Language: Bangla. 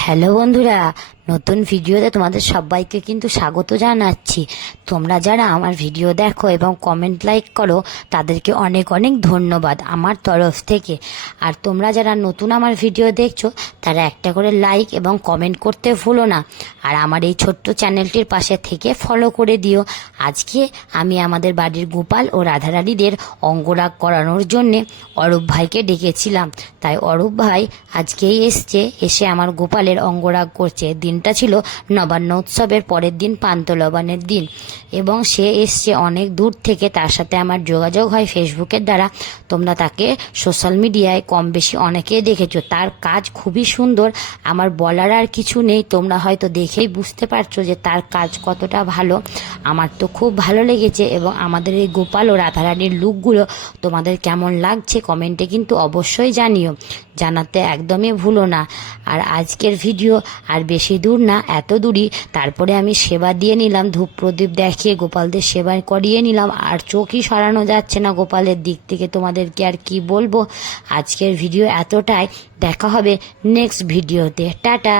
হ্যালো বন্ধুরা, নতুন ভিডিওতে তোমাদের সবাইকে কিন্তু স্বাগত জানাচ্ছি। তোমরা যারা আমার ভিডিও দেখো এবং কমেন্ট লাইক করো তাদেরকে অনেক অনেক ধন্যবাদ আমার তরফ থেকে। আর তোমরা যারা নতুন আমার ভিডিও দেখছো তারা একটা করে লাইক এবং কমেন্ট করতে ভুলো না। আর আমার এই ছোট্ট চ্যানেলটির পাশে থেকে ফলো করে দিও। আজকে আমি আমাদের বাড়ির গোপাল ও রাধারানীদের অঙ্গরাগ করানোর জন্যে অরূপ ভাইকে ডেকেছিলাম। তাই অরূপ ভাই আজকেই এসে আমার গোপালের অঙ্গরাগ করছে। দিনটা ছিল নবান্ন উৎসবের পরের দিন, পান্তুলবানের দিন, এবং সে এসছে অনেক দূর থেকে। তার সাথে আমার যোগাযোগ হয় ফেসবুকের দ্বারা। তোমরা তাকে সোশ্যাল মিডিয়ায় কম বেশি অনেকেই দেখেছো। তার কাজ খুবই সুন্দর, আমার বলার আর কিছু নেই। তোমরা হয়তো দেখেই বুঝতে পারছো যে তার কাজ কতটা ভালো। আমার তো খুব ভালো লেগেছে। এবং আমাদের এই গোপাল ও রাধারানীর লুকগুলো তোমাদের কেমন লাগছে কমেন্টে কিন্তু অবশ্যই জানিও, জানাতে একদমই ভুলো না। আর আজকের ভিডিও আর বেশি দূর না, এত দূরই। তারপরে আমি সেবা দিয়ে নিলাম, ধূপ প্রদীপ দেখিয়ে গোপালদের সেবা করিয়ে নিলাম। আর চোখই সরানো যাচ্ছে না গোপালের দিক থেকে, তোমাদেরকে আর কি বলবো। আজকের ভিডিও এতটাই, দেখা হবে নেক্সট ভিডিওতে। টাটা।